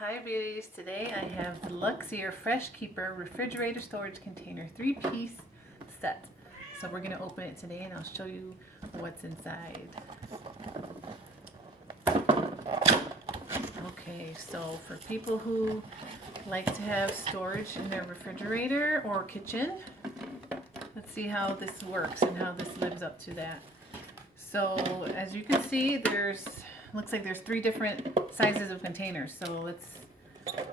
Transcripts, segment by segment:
Hi beauties, today I have the LUXEAR Fresh Keeper Refrigerator Storage Container 3-piece set. So we're going to open it today and I'll show you what's inside. Okay, so for people who like to have storage in their refrigerator or kitchen, let's see how this works and how this lives up to that. So as you can see, looks like there's 3 different sizes of containers. So let's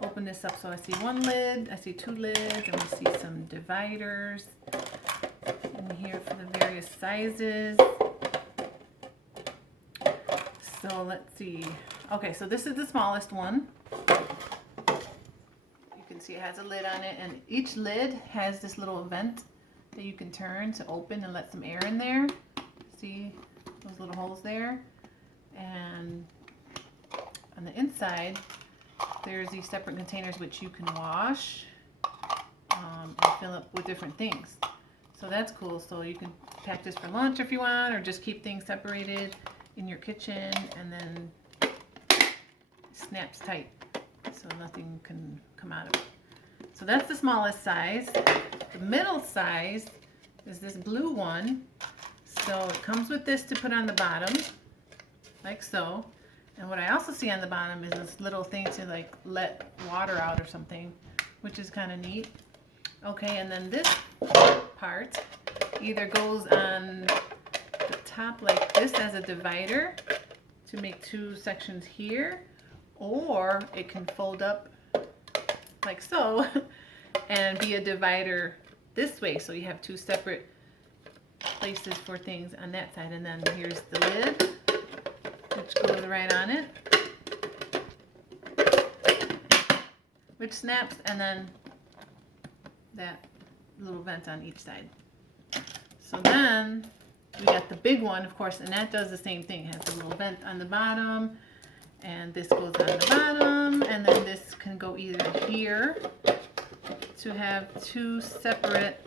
open this up. So I see 1 lid, I see 2 lids, and we see some dividers in here for the various sizes. So let's see. Okay, so this is the smallest one. You can see it has a lid on it, and each lid has this little vent that you can turn to open and let some air in there. See those little holes there? And on the inside, there's these separate containers which you can wash and fill up with different things. So that's cool. So you can pack this for lunch if you want, or just keep things separated in your kitchen, and then it snaps tight so nothing can come out of it. So that's the smallest size. The middle size is this blue one. So it comes with this to put on the bottom, like so. And what I also see on the bottom is this little thing to like let water out or something, which is kind of neat. Okay, and then this part either goes on the top like this as a divider to make 2 sections here, or it can fold up like so and be a divider this way, so you have 2 separate places for things on that side. And then here's the lid, which goes right on it, which snaps, and then that little vent on each side. So then we got the big one, of course, and that does the same thing. It has a little vent on the bottom, and this goes on the bottom, and then this can go either here to have 2 separate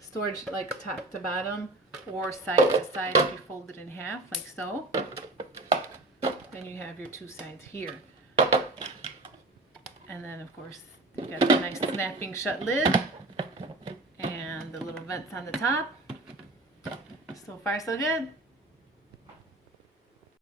storage, like top to bottom, or side to side if you fold it in half, like so. Then you have your 2 sides here. And then of course you got the nice snapping shut lid and the little vents on the top. So far so good.